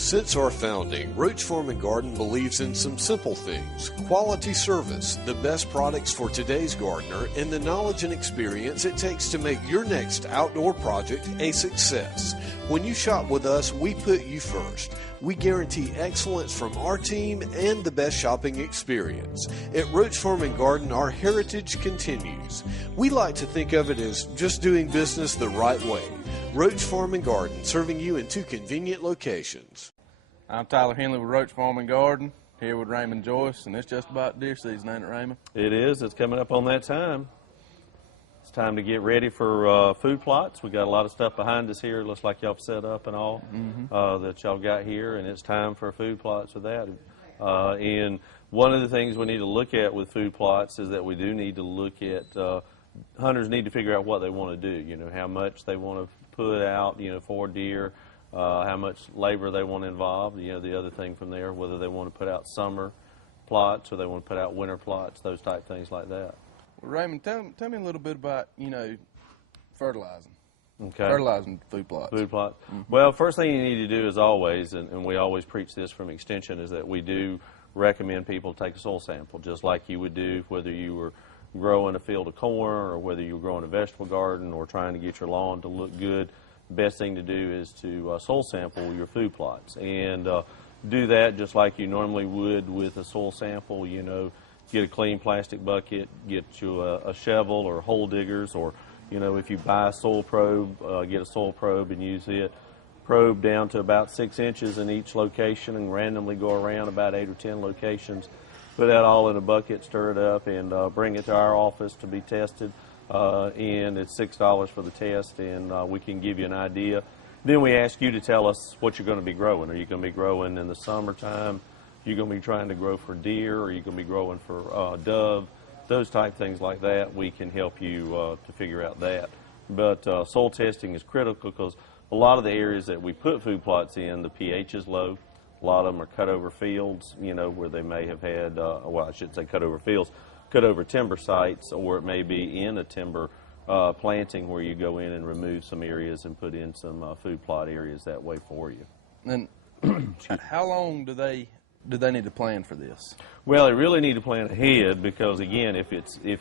Since our founding, Roche Farm and Garden believes in some simple things: quality service, the best products for today's gardener, and the knowledge and experience it takes to make your next outdoor project a success. When you shop with us, we put you first. We guarantee excellence from our team and the best shopping experience. At Roche Farm and Garden, our heritage continues. We like to think of it as just doing business the right way. Roche Farm and Garden, serving you in 2 convenient locations. I'm Tyler Henley with Roche Farm and Garden, here with Raymond and Joyce, and it's just about deer season, ain't it, Raymond? It is. It's coming up on that time. It's time to get ready for food plots. We got a lot of stuff behind us here. It looks like y'all set up and all that y'all got here, and it's time for food plots with that. And one of the things we need to look at with food plots is that we do need to look at hunters need to figure out what they want to do. You know, how much they want to put out, you know, for deer, how much labor they want involved. You know, the other thing from there, whether they want to put out summer plots or they want to put out winter plots, those type things like that. Well, Raymond, tell me a little bit about, you know, fertilizing. Okay. Fertilizing food plots. Food plots. Well, first thing you need to do is always, and we always preach this from Extension, is that we do recommend people take a soil sample, just like you would do whether you were growing a field of corn or whether you were growing a vegetable garden or trying to get your lawn to look good. Best thing to do is to soil sample your food plots, and do that just like you normally would with a soil sample. You know, get a clean plastic bucket, get you a shovel or hole diggers, or, you know, if you buy a soil probe, get a soil probe and use it. Probe down to about 6 inches in each location and randomly go around about 8 or 10 locations. Put that all in a bucket, stir it up, and bring it to our office to be tested. And it's $6 for the test, and we can give you an idea. Then we ask you to tell us what you're going to be growing. Are you going to be growing in the summertime? You're going to be trying to grow for deer, or are you going to be growing for dove? Those type things like that, we can help you to figure out that. But soil testing is critical because a lot of the areas that we put food plots in, the pH is low. A lot of them are cut over fields, you know, where they may have had, well, I shouldn't say cut over fields, cut over timber sites, or it may be in a timber planting where you go in and remove some areas and put in some food plot areas that way for you. And how long do they need to plan for this? Well, they really need to plan ahead because, again, if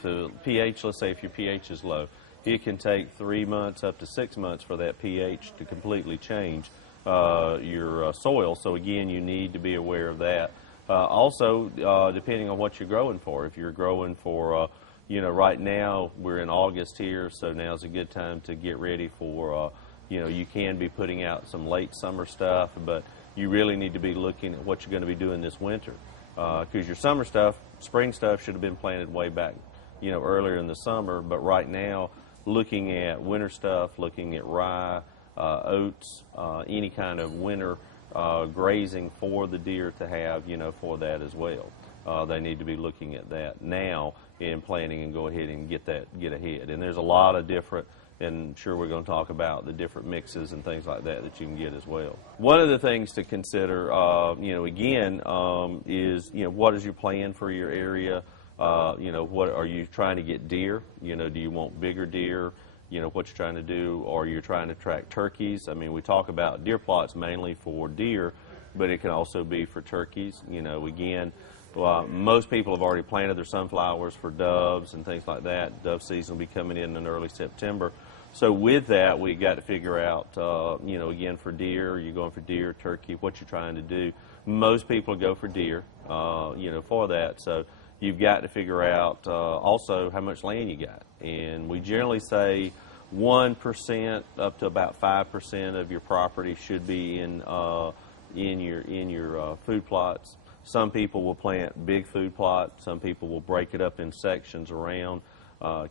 the pH, let's say if your pH is low, it can take 3 months up to 6 months for that pH to completely change your soil. So again, you need to be aware of that. Also, depending on what you're growing for. If you're growing for, you know, right now we're in August here, so now's a good time to get ready for, you know, you can be putting out some late summer stuff, but you really need to be looking at what you're going to be doing this winter. Because your summer stuff, spring stuff should have been planted way back, you know, earlier in the summer, but right now, looking at winter stuff, looking at rye, oats, any kind of winter grazing for the deer to have, you know, for that as well. They need to be looking at that now in planning and go ahead and get ahead. And there's a lot of different, and I'm sure we're going to talk about the different mixes and things like that that you can get as well. One of the things to consider, you know, again, is, you know, what is your plan for your area? You know, what are you trying to get deer? You know, do you want bigger deer? You know, what you're trying to do, or you're trying to track turkeys. I mean, we talk about deer plots mainly for deer, but it can also be for turkeys. You know, again, most people have already planted their sunflowers for doves and things like that. Dove season will be coming in early September. So with that, we got to figure out, you know, again, for deer, are you going for deer, turkey, what you're trying to do. Most people go for deer, you know, for that. So you've got to figure out also how much land you got. And we generally say 1% up to about 5% of your property should be in your food plots. Some people will plant big food plots. Some people will break it up in sections around.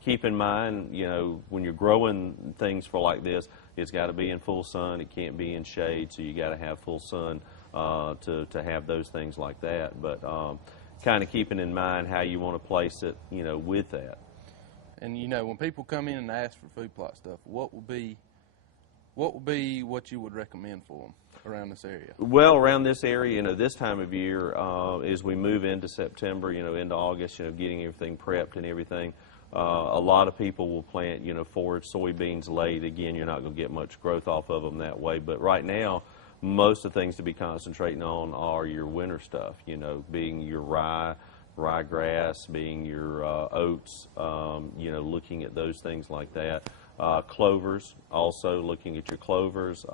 Keep in mind, you know, when you're growing things for like this, it's got to be in full sun. It can't be in shade, so you got to have full sun to have those things like that. But kind of keeping in mind how you want to place it, you know, with that. And, you know, when people come in and ask for food plot stuff, what would be what you would recommend for them around this area? Well, around this area, you know, this time of year, as we move into September, you know, into August, you know, getting everything prepped and everything, a lot of people will plant, you know, forage soybeans late. Again, you're not going to get much growth off of them that way. But right now, most of the things to be concentrating on are your winter stuff, being your ryegrass, being your oats, looking at those things like that. Clovers, also looking at your clovers.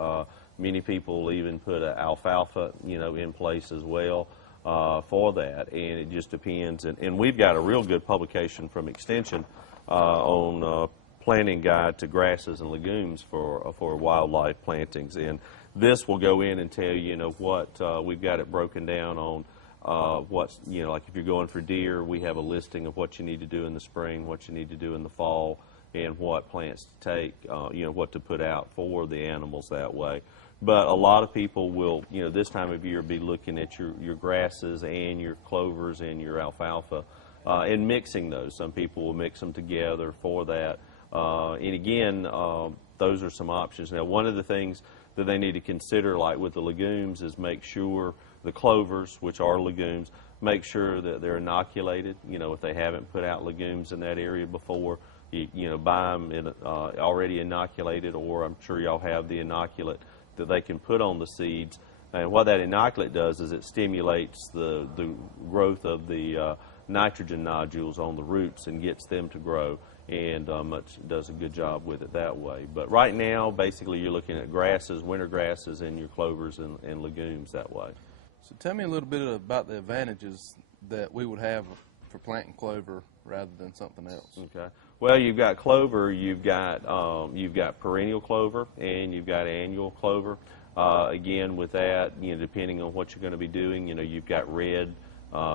Many people will even put an alfalfa, in place as well for that, and it just depends. And we've got a real good publication from Extension on planting guide to grasses and legumes for wildlife plantings, and this will go in and tell you, what we've got it broken down on. What's, like if you're going for deer, we have a listing of what you need to do in the spring, what you need to do in the fall, and what plants to take, what to put out for the animals that way. But a lot of people will, this time of year be looking at your grasses and your clovers and your alfalfa and mixing those. Some people will mix them together for that. And again, those are some options. Now, one of the things that they need to consider, like with the legumes, is make sure the clovers, which are legumes, make sure that they're inoculated. If they haven't put out legumes in that area before, buy them already inoculated, or I'm sure y'all have the inoculant that they can put on the seeds. And what that inoculant does is it stimulates the growth of the nitrogen nodules on the roots and gets them to grow, and does a good job with it that way. But right now, basically, you're looking at grasses, winter grasses, and your clovers and legumes that way. So tell me a little bit about the advantages that we would have for planting clover rather than something else. Okay. Well, you've got clover, you've got perennial clover, and you've got annual clover. Again, with that, depending on what you're going to be doing, you've got red,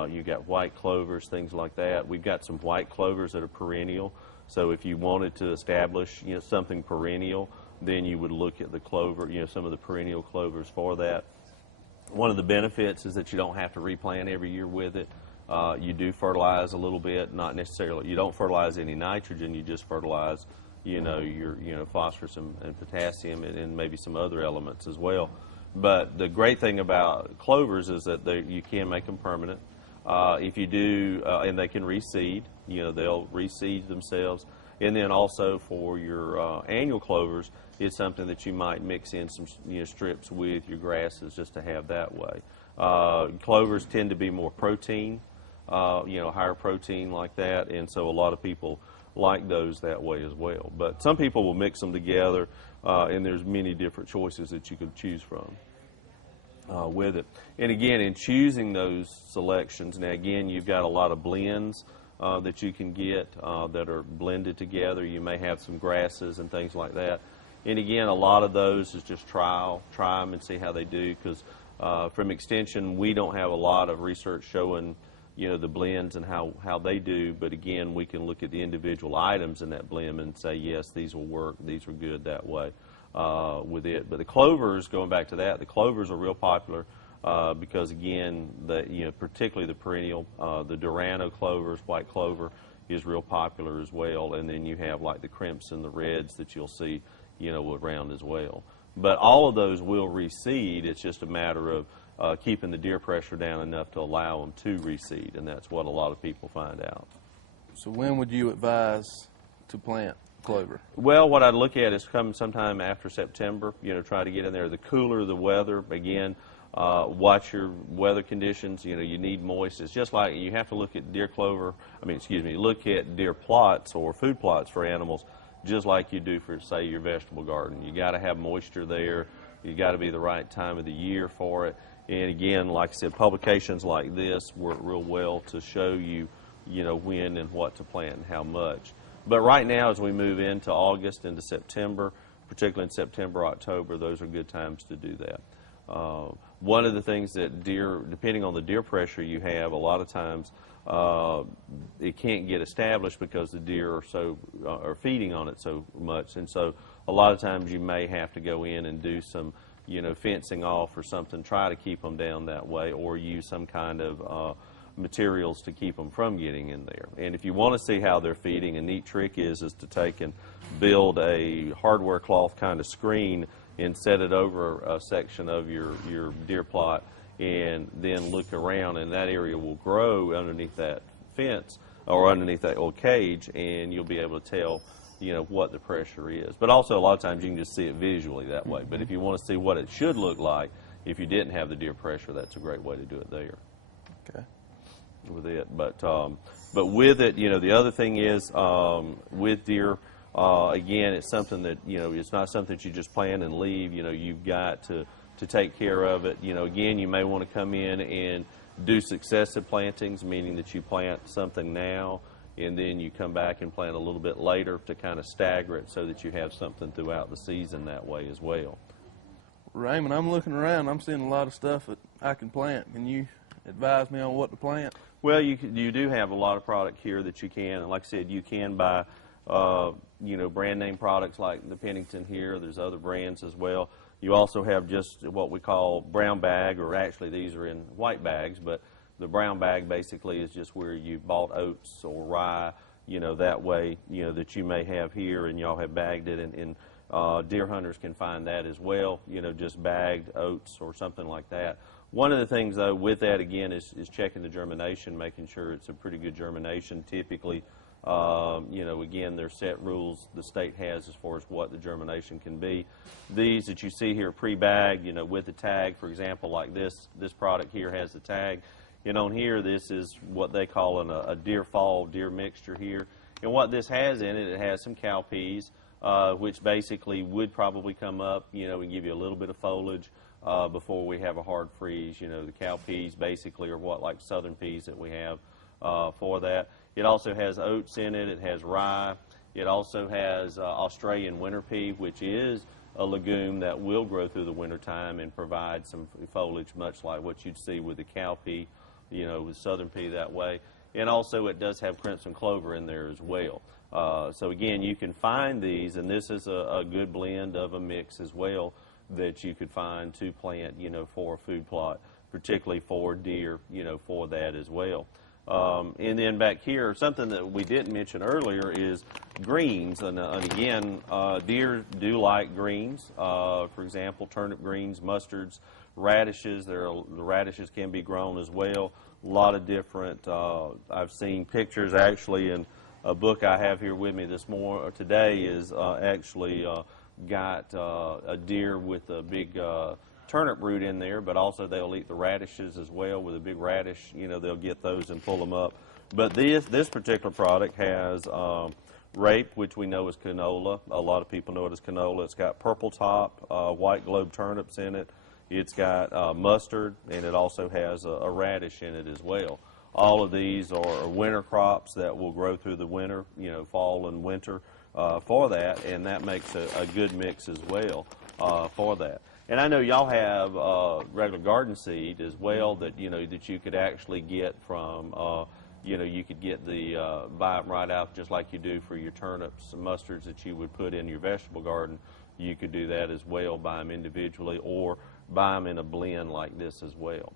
you've got white clovers, things like that. We've got some white clovers that are perennial. So if you wanted to establish, something perennial, then you would look at the clover, some of the perennial clovers for that. One of the benefits is that you don't have to replant every year with it. You do fertilize a little bit, not necessarily. You don't fertilize any nitrogen. You just fertilize, your phosphorus and potassium and maybe some other elements as well. But the great thing about clovers is that you can make them permanent. If you do, and they can reseed. They'll reseed themselves. And then also for your annual clovers, it's something that you might mix in some strips with your grasses just to have that way. Clovers tend to be more protein. Higher protein like that, and so a lot of people like those that way as well. But some people will mix them together, and there's many different choices that you could choose from with it. And again, in choosing those selections, now again, you've got a lot of blends that you can get that are blended together. You may have some grasses and things like that. And again, a lot of those is just try them and see how they do, because from Extension, we don't have a lot of research showing the blends and how they do, but again, we can look at the individual items in that blend and say, yes, these will work, these are good that way with it. But the clovers, going back to that, the clovers are real popular because again, particularly the perennial, the Durano clovers, white clover is real popular as well, and then you have like the crimps and the reds that you'll see, around as well. But all of those will reseed. It's just a matter of keeping the deer pressure down enough to allow them to reseed, and that's what a lot of people find out. So when would you advise to plant clover? Well, what I'd look at is come sometime after September, try to get in there. The cooler the weather, again, watch your weather conditions. You need moist. It's just like you have to look at look at deer plots or food plots for animals, just like you do for, say, your vegetable garden. You got to have moisture there. You got to be the right time of the year for it. And again, like I said, publications like this work real well to show you, when and what to plant and how much. But right now, as we move into August, into September, particularly in September, October, those are good times to do that. One of the things that deer, depending on the deer pressure you have, a lot of times it can't get established because the deer are feeding on it so much, and so a lot of times you may have to go in and do some fencing off or something, try to keep them down that way, or use some kind of materials to keep them from getting in there. And if you want to see how they're feeding, a neat trick is to take and build a hardware cloth kind of screen and set it over a section of your deer plot, and then look around, and that area will grow underneath that fence or underneath that old cage, and you'll be able to tell what the pressure is. But also a lot of times you can just see it visually that way. But if you want to see what it should look like if you didn't have the deer pressure, that's a great way to do it there. Okay. With it, but with it, the other thing is with deer, again, it's something that it's not something that you just plant and leave. You've got to take care of it. Again, you may want to come in and do successive plantings, meaning that you plant something now and then you come back and plant a little bit later to kind of stagger it so that you have something throughout the season that way as well. Raymond, I'm looking around. I'm seeing a lot of stuff that I can plant. Can you advise me on what to plant? Well, you do have a lot of product here that you can, and like I said, you can buy brand name products like the Pennington here. There's other brands as well. You also have just what we call brown bag, or actually these are in white bags, but the brown bag basically is just where you bought oats or rye, that way, that you may have here, and y'all have bagged it, and deer hunters can find that as well, just bagged oats or something like that. One of the things, though, with that, again, is checking the germination, making sure it's a pretty good germination. Typically, again, there's set rules the state has as far as what the germination can be. These that you see here pre-bagged, with the tag, for example, like this product here has the tag. And on here, this is what they call a deer fall, deer mixture here. And what this has in it, it has some cowpeas, which basically would probably come up, and give you a little bit of foliage before we have a hard freeze. The cowpeas basically are like southern peas that we have for that. It also has oats in it. It has rye. It also has Australian winter pea, which is a legume that will grow through the wintertime and provide some foliage, much like what you'd see with the cowpea, with southern pea that way. And also it does have crimson clover in there as well. So again, you can find these, and this is a good blend of a mix as well that you could find to plant, for a food plot, particularly for deer, for that as well. And then back here, something that we didn't mention earlier is greens. And again, deer do like greens. For example, turnip greens, mustards, radishes. The radishes can be grown as well. A lot of different, I've seen pictures actually in a book I have here with me today is actually got a deer with a big turnip root in there, but also they'll eat the radishes as well. With a big radish, they'll get those and pull them up. But this particular product has rape, which we know is canola. A lot of people know it as canola. It's got purple top, white globe turnips in it. It's got mustard, and it also has a radish in it as well. All of these are winter crops that will grow through the winter, fall and winter for that, and that makes a good mix as well for that. And I know y'all have regular garden seed as well that that you could actually get from you could get buy them right out just like you do for your turnips and mustards that you would put in your vegetable garden. You could do that as well, buy them individually or buy them in a blend like this as well.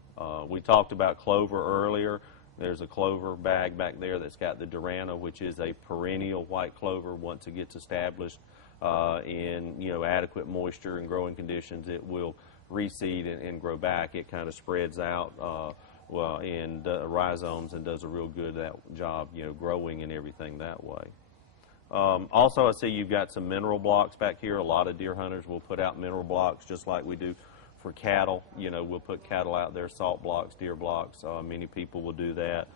We talked about clover earlier. There's a clover bag back there that's got the Durana, which is a perennial white clover. Once it gets established in adequate moisture and growing conditions, it will reseed and grow back. It kind of spreads out in rhizomes and does a real good job growing and everything that way. Also, I see you've got some mineral blocks back here. A lot of deer hunters will put out mineral blocks just like we do for cattle. We'll put cattle out there, salt blocks, deer blocks. Many people will do that.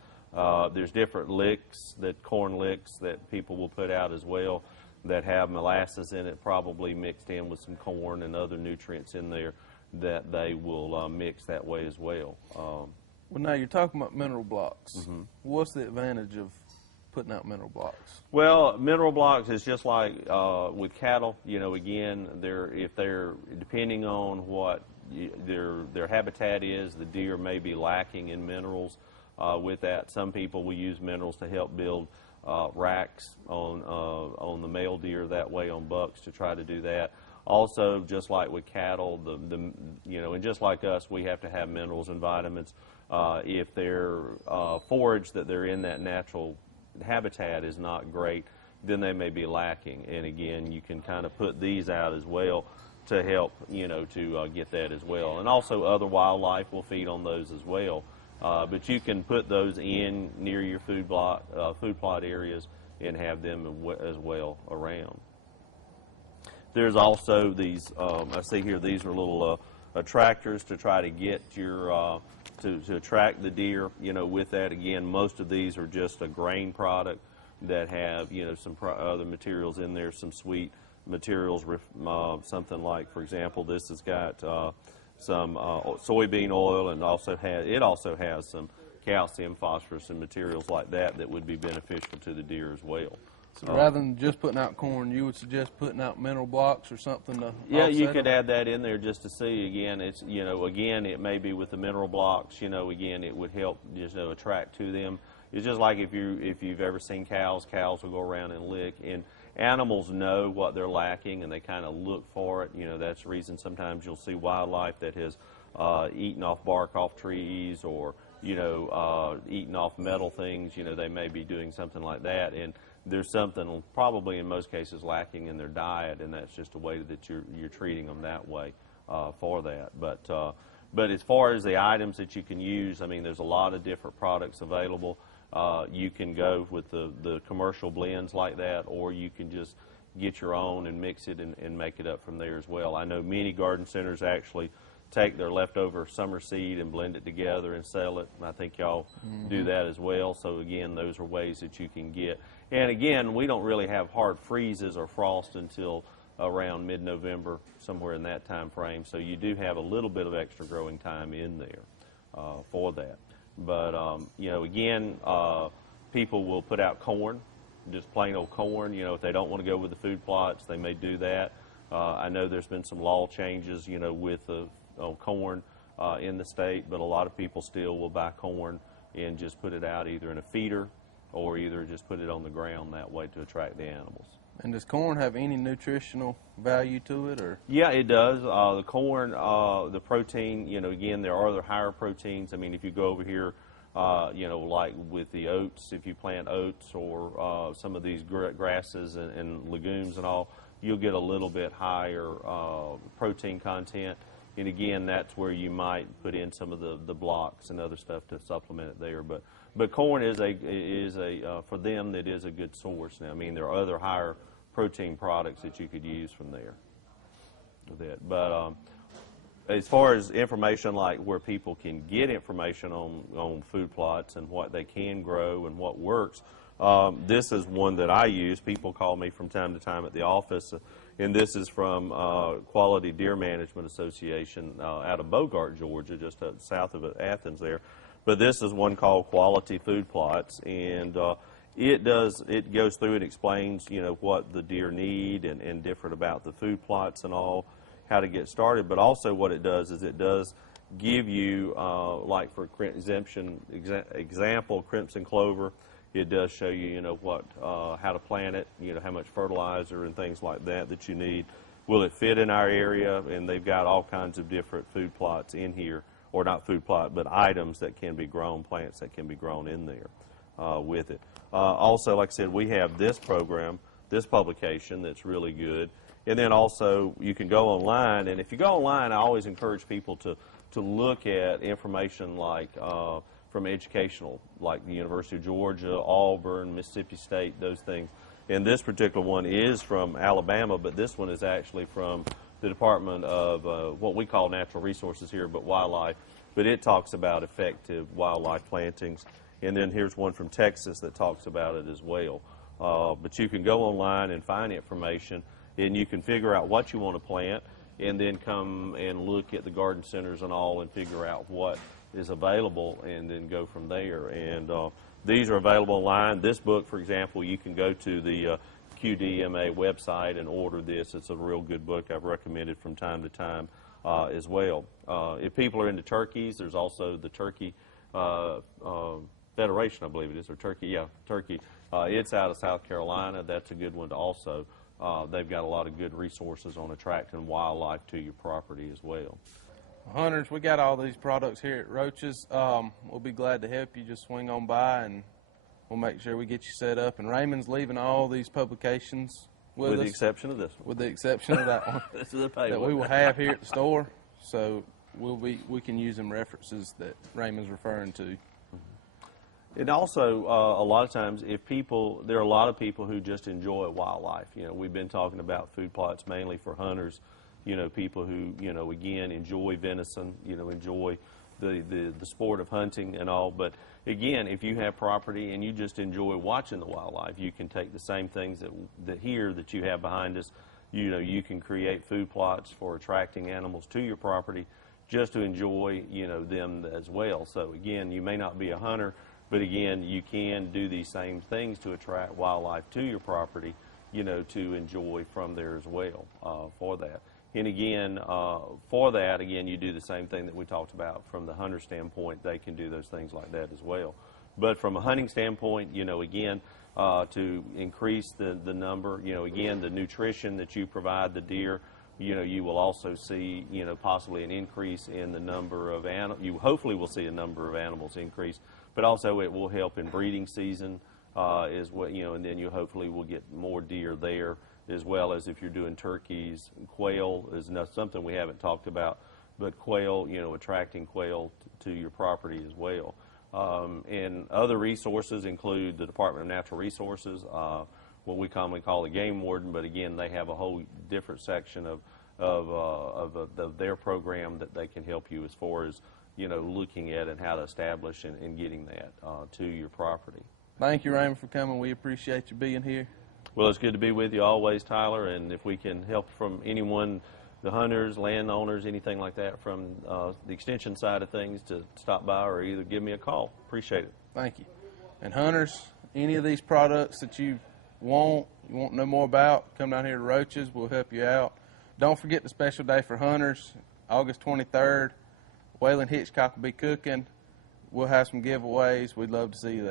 There's different licks, corn licks that people will put out as well that have molasses in it, probably mixed in with some corn and other nutrients in there that they will mix that way as well. Well, now you're talking about mineral blocks. Mm-hmm. What's the advantage of putting out mineral blocks? Well, mineral blocks is just like with cattle. Again, if they're depending on what their habitat is, the deer may be lacking in minerals. With that, some people will use minerals to help build racks on the male deer that way, on bucks, to try to do that. Also, just like with cattle, and just like us, we have to have minerals and vitamins. If their forage that they're in, that natural habitat, is not great, then they may be lacking. And again, you can kind of put these out as well to help, to get that as well. And also other wildlife will feed on those as well. But you can put those in near your food plot areas and have them as well around. There's also these, I see here, these are little attractors to try to get your, to attract the deer. You know, with that, again, most of these are just a grain product that have, you know, some other materials in there, some sweet materials, something like, for example, this has got some soybean oil, and it also has some calcium, phosphorus, and materials like that that would be beneficial to the deer as well. So rather than just putting out corn, you would suggest putting out mineral blocks or something to Yeah, you offset could them? add that in there just to see. Again, it's, you know, again, it may be with the mineral blocks, you know, again, it would help just attract to them. It's just like if you've ever seen cows will go around and lick, and animals know what they're lacking and they kind of look for it. You know, that's the reason sometimes you'll see wildlife that has eaten off bark off trees, or, you know, eaten off metal things. You know, they may be doing something like that, and there's something probably in most cases lacking in their diet, and that's just a way that you're treating them that way for that. But as far as the items that you can use, I mean, there's a lot of different products available. You can go with the commercial blends like that, or you can just get your own and mix it and make it up from there as well. I know many garden centers actually take their leftover summer seed and blend it together and sell it. And I think y'all do that as well. So again, those are ways that you can get. And again, we don't really have hard freezes or frost until around mid-November, somewhere in that time frame. So you do have a little bit of extra growing time in there for that. But you know, again, people will put out corn, just plain old corn. You know, if they don't want to go with the food plots, they may do that. I know there's been some law changes, you know, with the corn in the state, but a lot of people still will buy corn and just put it out either in a feeder or either just put it on the ground that way to attract the animals. And does corn have any nutritional value to it, or? Yeah, it does. The corn, the protein, you know, again, there are other higher proteins. I mean, if you go over here, you know, like with the oats, if you plant oats or some of these grasses and legumes and all, you'll get a little bit higher protein content. And again, that's where you might put in some of the blocks and other stuff to supplement it there. But corn is a for them, that is a good source. Now, I mean, there are other higher protein products that you could use from there with it. But as far as information, like where people can get information on food plots and what they can grow and what works, this is one that I use. People call me from time to time at the office, and this is from Quality Deer Management Association out of Bogart, Georgia, just south of Athens there. But this is one called Quality Food Plots, and it goes through and explains, you know, what the deer need and different about the food plots and all, how to get started. But also what it does is it does give you, like for example, crimson clover, it does show you, you know, what, how to plant it, you know, how much fertilizer and things like that you need. Will it fit in our area? And they've got all kinds of different food plots in here, or not food plot, but items that can be grown, plants that can be grown in there with it. Also, like I said, we have this program, this publication that's really good. And then also you can go online, and if you go online, I always encourage people to look at information like from educational, like the University of Georgia, Auburn, Mississippi State, those things. And this particular one is from Alabama, but this one is actually from the Department of what we call natural resources here, but wildlife. But it talks about effective wildlife plantings. And then here's one from Texas that talks about it as well. But you can go online and find information, and you can figure out what you want to plant, and then come and look at the garden centers and all and figure out what is available, and then go from there. And these are available online. This book, for example, you can go to the QDMA website and order this. It's a real good book. I've recommended from time to time as well. If people are into turkeys, there's also the Turkey Federation, I believe it is, or Turkey, yeah, Turkey. It's out of South Carolina. That's a good one to also. They've got a lot of good resources on attracting wildlife to your property as well. Hunters, we got all these products here at Roche's. We'll be glad to help you. Just swing on by, and we'll make sure we get you set up. And Raymond's leaving all these publications with us. With the exception of this one. With the exception of that one. This is a pay that one. we will have here at the store. So we can use them references that Raymond's referring to. And also, a lot of times, there are a lot of people who just enjoy wildlife. You know, we've been talking about food plots mainly for hunters. You know, people who, you know, again, enjoy venison, you know, enjoy the sport of hunting and all. But again, if you have property and you just enjoy watching the wildlife, you can take the same things that you have behind us. You know, you can create food plots for attracting animals to your property just to enjoy, you know, them as well. So again, you may not be a hunter, but again, you can do these same things to attract wildlife to your property, you know, to enjoy from there as well for that. And again, for that, again, you do the same thing that we talked about from the hunter standpoint. They can do those things like that as well. But from a hunting standpoint, you know, again, to increase the number, you know, again, the nutrition that you provide the deer, you know, you will also see, you know, possibly an increase in the number of animals. You hopefully will see a number of animals increase, but also it will help in breeding season as well, you know, and then you hopefully will get more deer there, as well as if you're doing turkeys. Quail is not something we haven't talked about, but quail, you know, attracting quail to your property as well. And other resources include the Department of Natural Resources, what we commonly call the game warden, but again, they have a whole different section of their program that they can help you as far as, you know, looking at and how to establish and getting that to your property. Thank you, Raymond, for coming. We appreciate you being here. Well, it's good to be with you always, Tyler, and if we can help from anyone, the hunters, landowners, anything like that from the extension side of things, to stop by or either give me a call. Appreciate it. Thank you. And hunters, any of these products that you want to know more about, come down here to Roche's. We'll help you out. Don't forget the special day for hunters, August 23rd. Waylon Hitchcock will be cooking. We'll have some giveaways. We'd love to see you there.